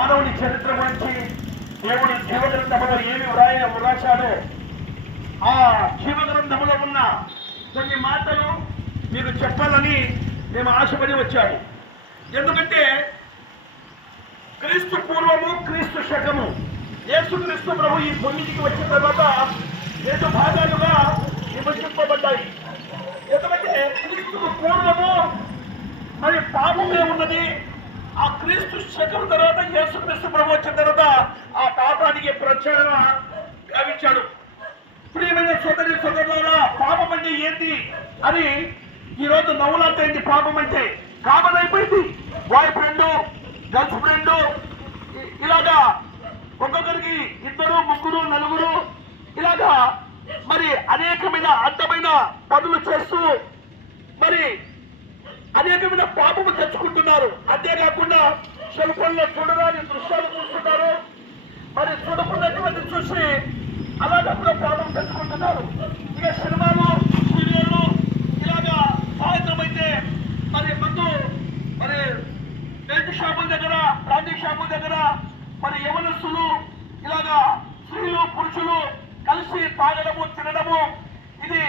మానవుని చరిత్ర గురించి దేవుడు జీవగ్రంథంలో ఏమి వ్రాశాడో ఆ జీవగ్రంథంలో ఉన్న కొన్ని మాటలు మీకు చెప్పాలని మేము ఆశపడి వచ్చాము. ఎందుకంటే క్రీస్తు పూర్వము క్రీస్తు శకము యేసుక్రీస్తు ప్రభు ఈ భూమికి వచ్చిన తర్వాత 2 భాగాలుగా విభజింపబడ్డాయి. ఎందుకంటే క్రీస్తుకు పూర్వము మరి పాపమే ఉన్నది. ఆ క్రీస్తు శకం తర్వాత యేసుక్రీస్తు ప్రభు వచ్చిన తర్వాత ఆ పాపానికి ప్రచారణ గావించాడు. ప్రియమైన సోదరి సోదరులారా, పాపం అంటే ఏంటి అని ఈరోజు నవ్వులాటైంది. పాపం అంటే కామన్ అయిపోయింది. బాయ్ ఫ్రెండ్, గర్ల్ ఫ్రెండ్, ఇలాగా ఒక్కొక్కరికి 2, 3, 4 ఇలాగా మరి అనేకమైన అడ్డమైన పనులు చేస్తూ మరి అనేకమైన పాపము తెచ్చుకుంటున్నారు. అంతేకాకుండా శిల్పంలో చూడరాని దృశ్యాలు చూస్తున్నారు. మరి చూడకున్నటువంటి చూసి అలాగే కూడా పాపం తెచ్చుకుంటున్నారు. ఇక సినిమాలు, సీరియళ్ళు ఇలాగా సాయంత్రమైతే మరి మందు మరి బెల్ట్ షాపుల దగ్గర, బ్రాండీ షాపుల దగ్గర మరి యవనస్తులు ఇలాగా స్త్రీలు పురుషులు కలిసి తాగడము తినడము ఇది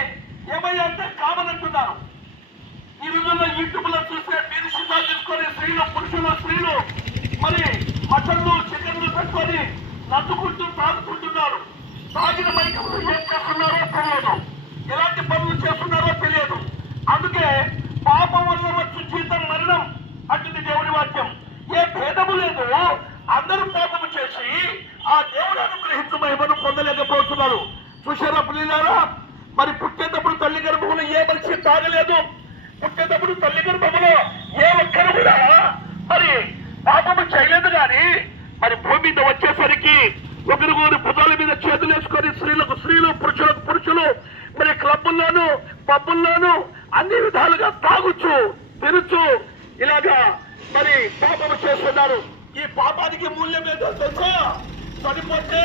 ఏమయ్యా అంటే కామన్ అంటున్నారు. ఈ రోజుల్లో యూట్యూబ్ లో చూస్తే మీరు సిద్ధాలు తీసుకొని స్త్రీలు మరి మటన్లు చికెన్లు పెట్టుకొని నచ్చుకుంటూ తాగుతుంటున్నారు. తాగిన మైకంలో ఏం చేస్తున్నారో తెలియదు, ఎలాంటి పనులు చేస్తున్నారో తెలియదు. అందుకే పాపం వల్ల వచ్చు జీతం మరణం అంటుంది దేవుని వాక్యం. ఏ భేదము లేదు, అందరూ పాపము చేసి ఆ దేవుడు అనుగ్రహించు మహిమను పొందలేకపోతున్నారు. చూశారా పిల్లలారా, మరి పుట్టేటప్పుడు తల్లి గర్భంలో ఏ మనిషి తాగలేదు. పుట్టేటప్పుడు తల్లి గర్భంలో ఏ ఒక్కరు కూడా మరి పాపము చేయలేదు. కానీ మరి భూమి మీద వచ్చేసరికి ఒకరికొకరు భుజాల మీద చేతులు వేసుకొని స్త్రీలకు స్త్రీలు, పురుషులకు పురుషులు మరి క్లబ్బుల్లోనూ పబ్బుల్లోనూ అన్ని విధాలుగా తాగుచ్చు తినచ్చు ఇలాగా మరి పాపము చేస్తున్నారు. ఈ పాపానికి మూల్యం ఏదో తెలుసా? చనిపోతే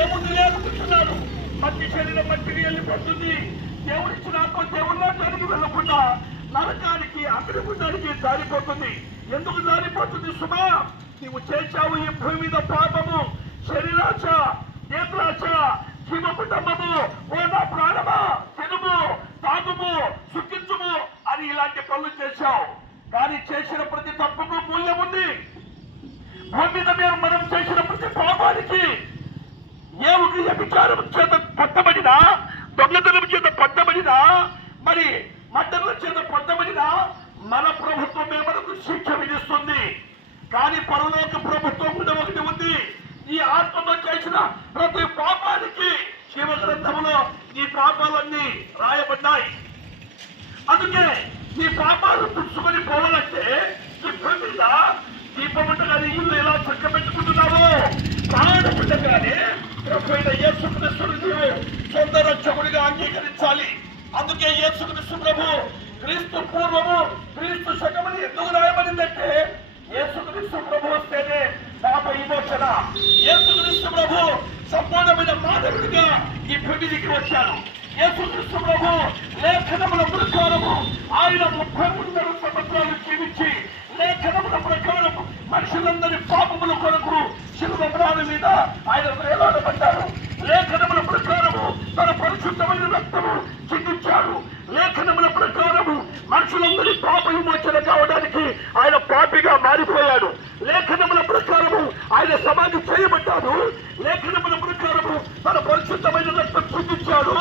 ఏముంది అనుకుంటున్నాడు. మట్టి శరీరం మట్టికి వెళ్ళిపోతుంది. దేవుడిచ్చిన ఆత్మ దేవుళ్ళకి వెళ్ళకుండా నరకానికి అగ్నిగుండానికి జారిపోతుంది. ఎందుకు జారిపోతుంది సుమా? నీవు చేశావు ఈ భూమి మీద పాపము, శరీరాశ, నేత్రాశ, జీవకుటుంబము. ఓ నా ప్రాణమా, తినుము, తాగుము, సుఖించుము అని ఇలాంటి పనులు చేశావు. కానీ చేసిన ప్రతి తప్పుకు మూల్యం ఉంది. భూమి మీద మనం చేసిన ప్రతి పాపానికి ఏ ఒక వ్యభిచారం చేత పట్టబడినా, దొంగతనం చేత పట్టబడినా, మరి మద్దతుల చేత పట్టబడినా మన ప్రభుత్వమే మనకు శిక్ష విధిస్తుంది. కానీ పరలోక ప్రభుత్వం కూడా ఒకటి ఉంది. ఈ ఆత్మతో చేసిన ప్రతి పాపానికి శివగ్రంథంలో ఈ పాపాలన్నీ రాయబడ్డాయి. అందుకే ఈ పాపాలు పుచ్చుకొని పోవాలంటే ఈ భూమి మీద దీపముండగానే ఇల్లు ఎలా చక్క పెట్టుకుంటున్నావో ప్రాణముండగానే ప్రభువైన యేసుక్రీస్తును నీవు సొంత రక్షకుడిగా అంగీకరించాలి. అందుకే యేసుక్రీస్తు ప్రభు క్రీస్తు పూర్వము క్రీస్తు శకమని ఎందుకు రాయబడిందంటే యేసుక్రీస్తు ప్రభు వస్తేనే పాప విమోచన. యేసుక్రీస్తు ప్రభు సంపూర్ణమైన మానవుడిగా ఈ భూమికి వచ్చాడు. యేసుక్రీస్తు ప్రభు లేఖనముల ప్రకారము ఆయన 33 సంవత్సరాలు జీవించి లేఖనముల ప్రకారం మనుషులందరి పాపముల కొరకు శిలువ ప్రాణం మీద ఆయన వేలాడబడ్డాడు. లేఖనముల ప్రకారము తన పరిశుద్ధమైన రక్తము చిందించాడు. లేఖనముల ప్రకారము మనుషులందరి పాప విమోచన కావడానికి ఆయన పాపిగా మారిపోయాడు. లేఖనముల ప్రకారము ఆయన సమాధి చేయబడ్డాడు. లేఖనముల ప్రకారము తన పరిశుద్ధమైన రక్తం చిందించాడు.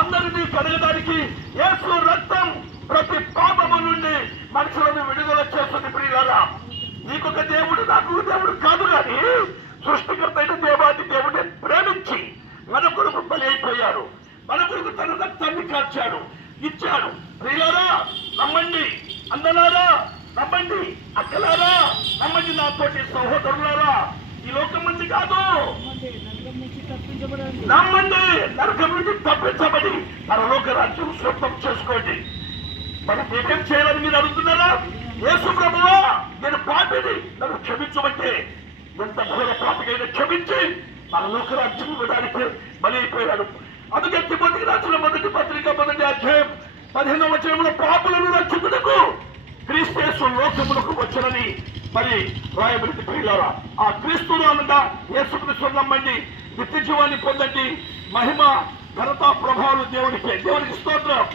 అందరినీ కడగడానికి యేసు రక్తం ప్రతి పాపము నుండి మనుషులను విడుదల చేస్తుంది. ప్రియులారా, నీకొక దేవుడు నాకు దేవుడు కాదు, కానీ సృష్టికర్త అయిన దేవాది దేవుడిని ప్రేమించి మన కొరకు బలి అయిపోయాడు. మన కొరకు తన రక్తాన్ని కాల్చాడు, ఇచ్చాడు. ప్రియులారా నమ్మండి, అన్నలారా నమ్మండి, అక్కలారా నమ్మండి, నాతోటి సహోదరులారా. ఈ లోకం నుంచి కాదు, నమ్మండి. నరకం నుంచి తప్పించబడి పరలోక రాజ్యం సొంతం చేసుకోండి. మరి ఏమేం చేయాలని మీరు అడుగుతున్నారా? యేసు ప్రభువా, నేను పాపిని, నన్ను క్షమించమంటే ఎంత ఘోర పాపికైనా క్షమించి పరలోక రాజ్యం ఇవ్వడానికి బలి అయిపోయాడు. అందుకే తిమోతికి రాసిన 1 పత్రిక 1వ అధ్యాయం 15వ వచనంలో పాపులను రక్షించుటకు క్రీస్తు యేసు లోకములకు వచ్చనని మరి రాయబడింది. ప్రియులారా, ఆ క్రీస్తులో అనగా యేసుక్రీస్తు నమ్మండి, నిత్య జీవాన్ని పొందండి. మహిమ ఘనత ప్రభావాలు దేవునికి స్తోత్రం.